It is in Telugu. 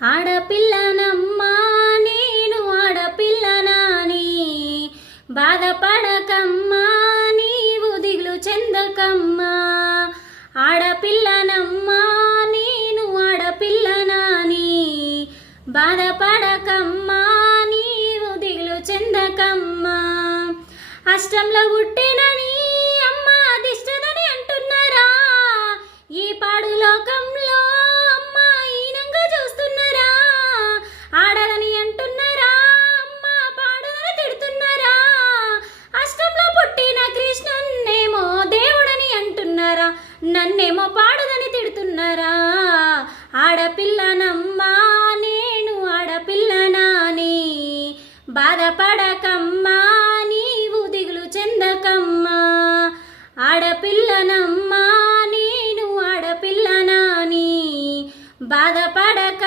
ఆడపిల్లనమ్మా నేను ఆడపిల్లనాని బాధపడకమ్మా నీవు దిగులు చెందకమ్మా. ఆడపిల్లనమ్మా నేను ఆడపిల్లనాని బాధపడకమ్మా నీవు దిగులు చెందకమ్మా. అష్టంలో పుట్టినని అమ్మ దిష్టదని అంటున్నారా, ఈ పాడు లోకంలో అమ్మ ఈనంగా చూస్తున్నారా. ఆడదని అంటున్నారా, అమ్మ పాడదని తిడుతున్నారా. అష్టంలో పుట్టిన కృష్ణన్నేమో దేవుడని అంటున్నారా, నన్నేమో పాడుదని తిడుతున్నారా. ఆడపిల్లనమ్మా నేను ఆడపిల్లనాని బాధపడకమ్మా నీవు దిగులు చెందకమ్మా. ఆడపిల్లనమ్మా నేను ఆడపిల్లనాని బాధపడక